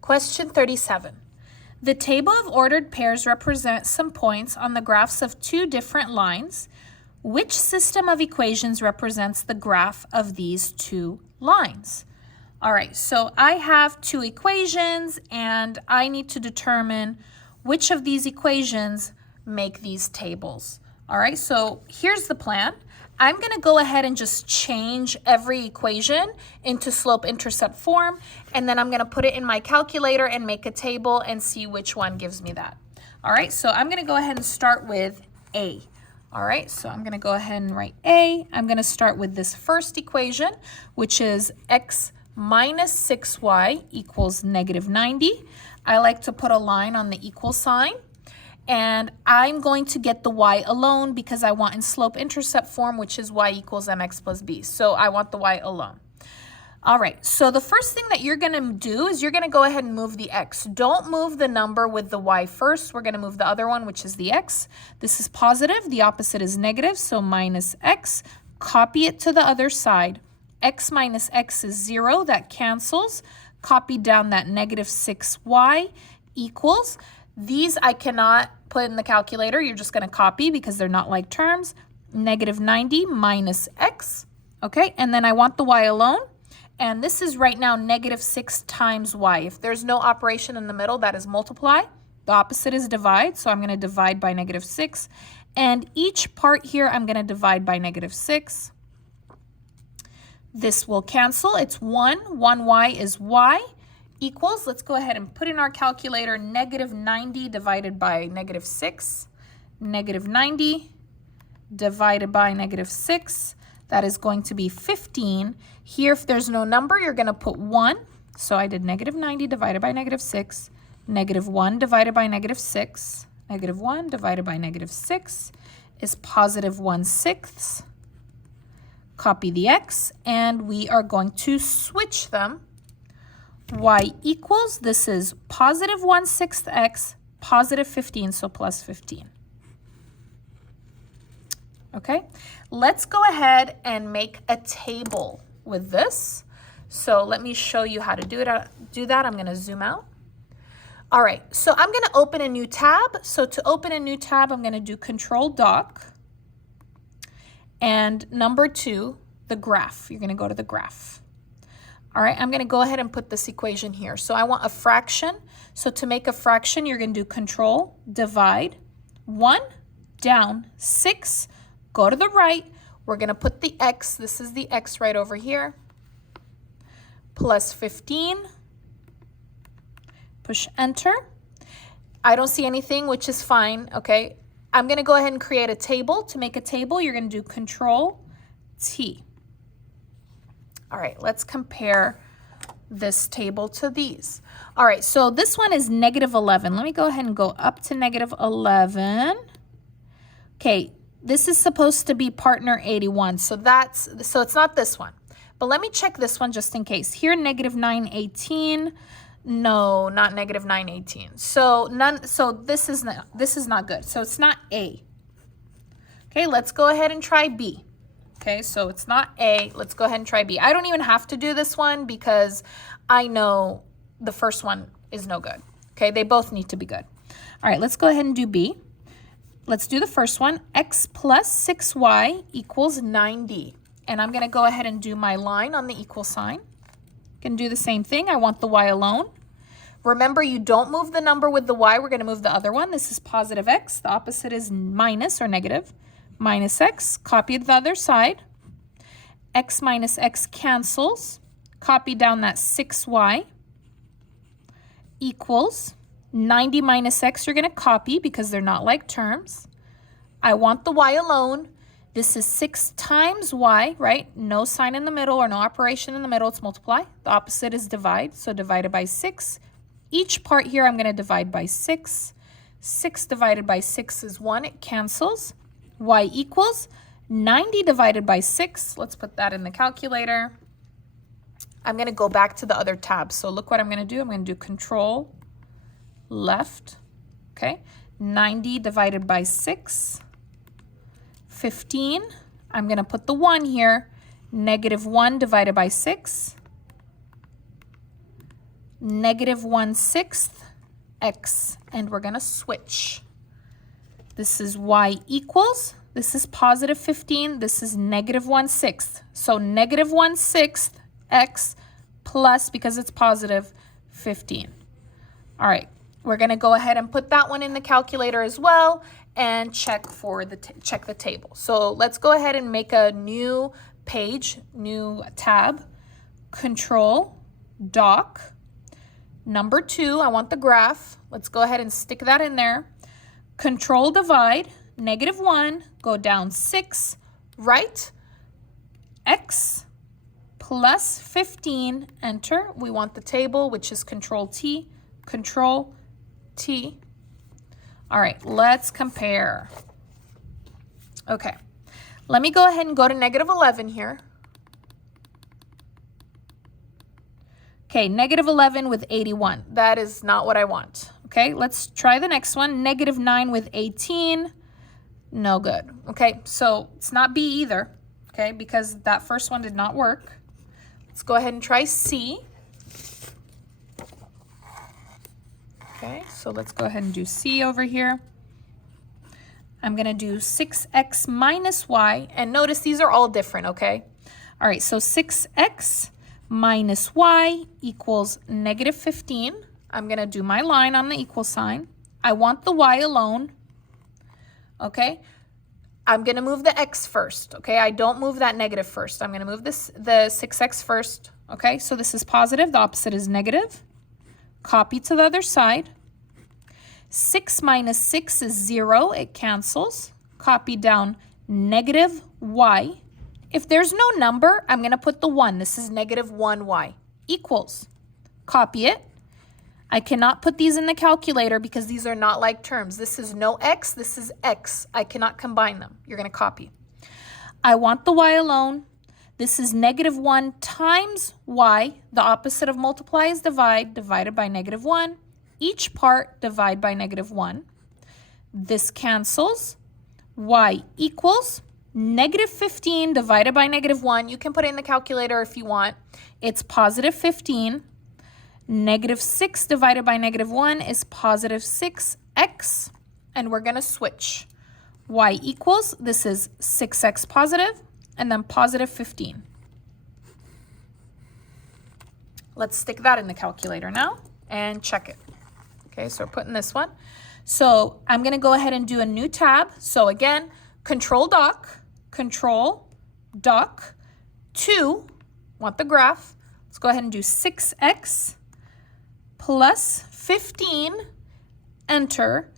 Question 37. The table of ordered pairs represents some points on the graphs of two different lines. Which system of equations represents the graph of these two lines? All right, so I have two equations and I need to determine which of these equations make these tables. All right, so here's the plan. I'm going to go ahead and just change every equation into slope-intercept form, and then I'm going to put it in my calculator and make a table and see which one gives me that. All right, so I'm going to go ahead and start with A. All right, so I'm going to go ahead and write A. I'm going to start with this first equation, which is x minus 6y equals negative 90. I like to put a line on the equal sign. And I'm going to get the y alone because I want in slope-intercept form, which is y equals mx plus b. So I want the y alone. All right, so the first thing that you're going to do is you're going to go ahead and move the x. Don't move the number with the y first. We're going to move the other one, which is the x. This is positive. The opposite is negative, so minus x. Copy it to the other side. X minus x is 0. That cancels. Copy down that negative 6y equals. These I cannot put in the calculator. You're just going to copy because they're not like terms. Negative 90 minus x. Okay, and then I want the y alone. And this is right now negative 6 times y. If there's no operation in the middle, that is multiply. The opposite is divide, so I'm going to divide by negative 6. And each part here, I'm going to divide by negative 6. This will cancel. It's 1. 1y is y. Equals, let's go ahead and put in our calculator, negative 90 divided by negative 6. Negative 90 divided by negative 6. That is going to be 15. Here, if there's no number, you're going to put 1. So I did negative 90 divided by negative 6. Negative 1 divided by negative 6. Negative 1 divided by negative 6 is positive 1/6. Copy the x, and we are going to switch them. Y equals, this is positive 1/6 x, positive 15, so plus 15. Okay, let's go ahead and make a table with this. So let me show you how to do that. I'm going to zoom out. All right, so I'm going to open a new tab. So to open a new tab, I'm going to do Control Doc. And number 2, the graph. You're going to go to the graph. All right, I'm going to go ahead and put this equation here. So I want a fraction. So to make a fraction, you're going to do Control, divide, 1, down, 6, go to the right. We're going to put the x, this is the x right over here, plus 15. Push enter. I don't see anything, which is fine, okay? I'm going to go ahead and create a table. To make a table, you're going to do Control T. All right, let's compare this table to these. All right, so this one is negative 11. Let me go ahead and go up to negative 11. Okay, this is supposed to be partner 81, so it's not this one. But let me check this one just in case. Here, negative 918. No, not negative 918. So this is not good. So it's not A. Okay, let's go ahead and try B. Okay, so it's not A. Let's go ahead and try B. I don't even have to do this one because I know the first one is no good. Okay, they both need to be good. All right, let's go ahead and do B. Let's do the first one. X plus 6y equals 90. And I'm going to go ahead and do my line on the equal sign. Can do the same thing. I want the y alone. Remember, you don't move the number with the y. We're going to move the other one. This is positive x. The opposite is minus or negative. Minus x, copy the other side. X minus x cancels. Copy down that 6y equals 90 minus x. You're going to copy because they're not like terms. I want the y alone. This is 6 times y, right? No sign in the middle or no operation in the middle. It's multiply. The opposite is divide, so divided by 6. Each part here I'm going to divide by 6. 6 divided by 6 is 1. It cancels. Y equals 90 divided by 6. Let's put that in the calculator. I'm going to go back to the other tab. So look what I'm going to do. I'm going to do Control, left. Okay. 90 divided by 6. 15. I'm going to put the 1 here. Negative 1 divided by 6. negative 1/6 x, and we're going to switch. This is y equals, this is positive 15, this is negative 1/6. So negative 1/6 x plus, because it's positive, 15. All right, we're going to go ahead and put that one in the calculator as well and check the table. So let's go ahead and make a new page, new tab, Control, Doc. Number 2, I want the graph. Let's go ahead and stick that in there. Control divide, negative 1, go down 6, right, x plus 15, enter. We want the table, which is Control T, Control T. All right, let's compare. Okay, let me go ahead and go to negative 11 here. Okay, negative 11 with 81. That is not what I want. Okay, let's try the next one. Negative 9 with 18. No good. Okay, so it's not B either, okay, because that first one did not work. Let's go ahead and try C. Okay, so let's go ahead and do C over here. I'm going to do 6x minus y, and notice these are all different, okay? All right, so 6x minus y equals negative 15. I'm going to do my line on the equal sign. I want the y alone, okay? I'm going to move the x first, okay? I don't move that negative first. I'm going to move the 6x first, okay? So this is positive. The opposite is negative. Copy to the other side. 6 minus 6 is 0. It cancels. Copy down negative y. If there's no number, I'm going to put the 1. This is negative 1y equals. Copy it. I cannot put these in the calculator because these are not like terms. This is no x. This is x. I cannot combine them. You're going to copy. I want the y alone. This is negative 1 times y. The opposite of multiply is divide, divided by negative 1. Each part divide by negative 1. This cancels. Y equals negative 15 divided by negative 1. You can put it in the calculator if you want. It's positive 15. Negative 6 divided by negative 1 is positive 6x. And we're going to switch. Y equals, this is 6x positive, and then positive 15. Let's stick that in the calculator now and check it. Okay, so we're putting this one. So I'm going to go ahead and do a new tab. So again, Control Doc, 2, want the graph. Let's go ahead and do 6x plus 15, enter.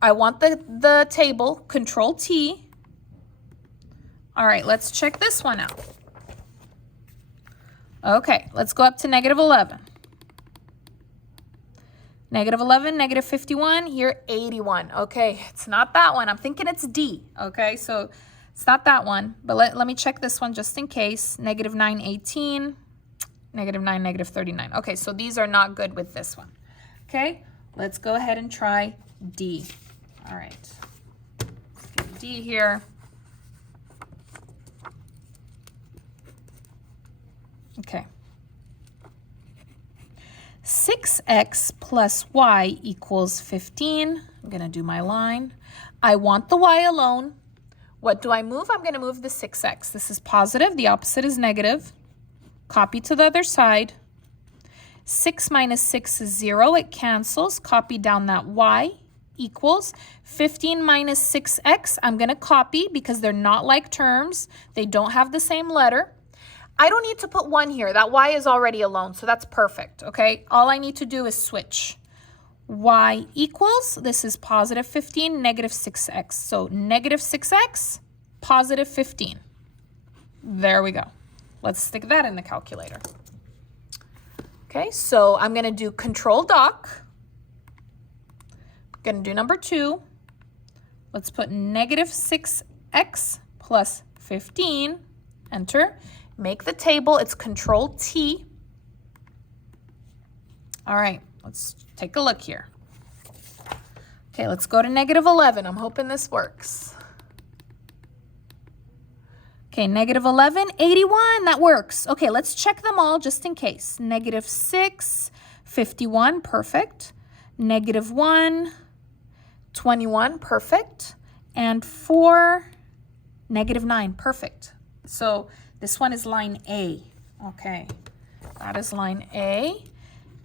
I want the table, Control T. All right, let's check this one out. Okay, let's go up to negative 11. Negative 11, negative 51, here 81. Okay, it's not that one. I'm thinking it's D. Okay, so it's not that one. But let me check this one just in case. Negative 9, 18. Negative 9, negative 39. Okay, so these are not good with this one. Okay, let's go ahead and try D. All right, let's get D here. Okay. 6x plus y equals 15. I'm going to do my line. I want the y alone. What do I move? I'm going to move the 6x. This is positive. The opposite is negative. Copy to the other side. 6 minus 6 is 0. It cancels. Copy down that y equals 15 minus 6x. I'm going to copy because they're not like terms. They don't have the same letter. I don't need to put 1 here. That y is already alone, so that's perfect, okay? All I need to do is switch. Y equals, this is positive 15, negative 6x. So negative 6x, positive 15. There we go. Let's stick that in the calculator. Okay, so I'm going to do Control Doc. I'm going to do number 2. Let's put negative 6x plus 15. Enter. Make the table. It's Control T. All right, let's take a look here. Okay, let's go to negative 11. I'm hoping this works. Okay, negative 11, 81, that works. Okay, let's check them all just in case. Negative 6, 51, perfect. -1, 21, perfect. And 4, -9, perfect. So this one is line A. Okay, that is line A.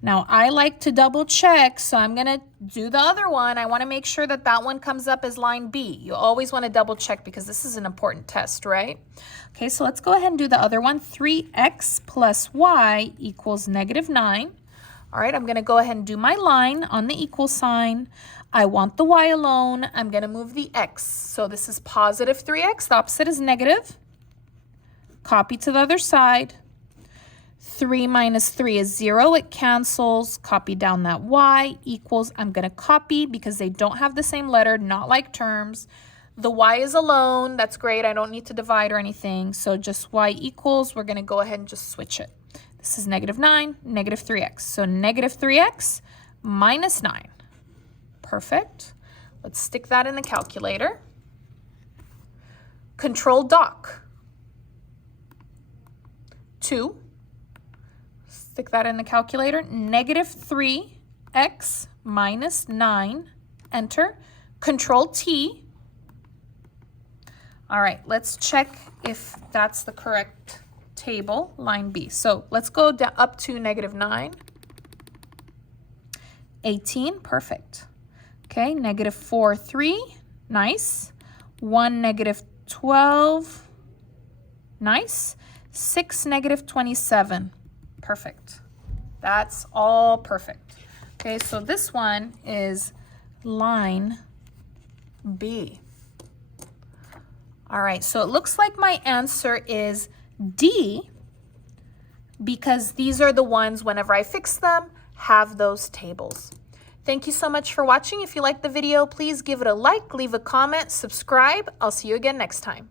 Now, I like to double check, so I'm going to do the other one. I want to make sure that that one comes up as line B. You always want to double check because this is an important test, right? Okay, so let's go ahead and do the other one. 3x plus y equals -9. All right, I'm going to go ahead and do my line on the equal sign. I want the y alone. I'm going to move the x. So this is positive 3x. The opposite is negative. Copy to the other side. 3 minus 3 is 0. It cancels. Copy down that y equals, I'm going to copy because they don't have the same letter, not like terms. The y is alone. That's great. I don't need to divide or anything. So just y equals, we're going to go ahead and just switch it. This is -9, -3x. So -3x minus 9. Perfect. Let's stick that in the calculator. Control dock. 2. Stick that in the calculator. -3x minus 9. Enter. Control T. All right, let's check if that's the correct table, line B. So let's go up to -9. 18, perfect. Okay, -4, 3, nice. 1, -12, nice. 6, -27. Perfect. That's all perfect. Okay, so this one is line B. All right, so it looks like my answer is D because these are the ones, whenever I fix them, have those tables. Thank you so much for watching. If you liked the video, please give it a like, leave a comment, subscribe. I'll see you again next time.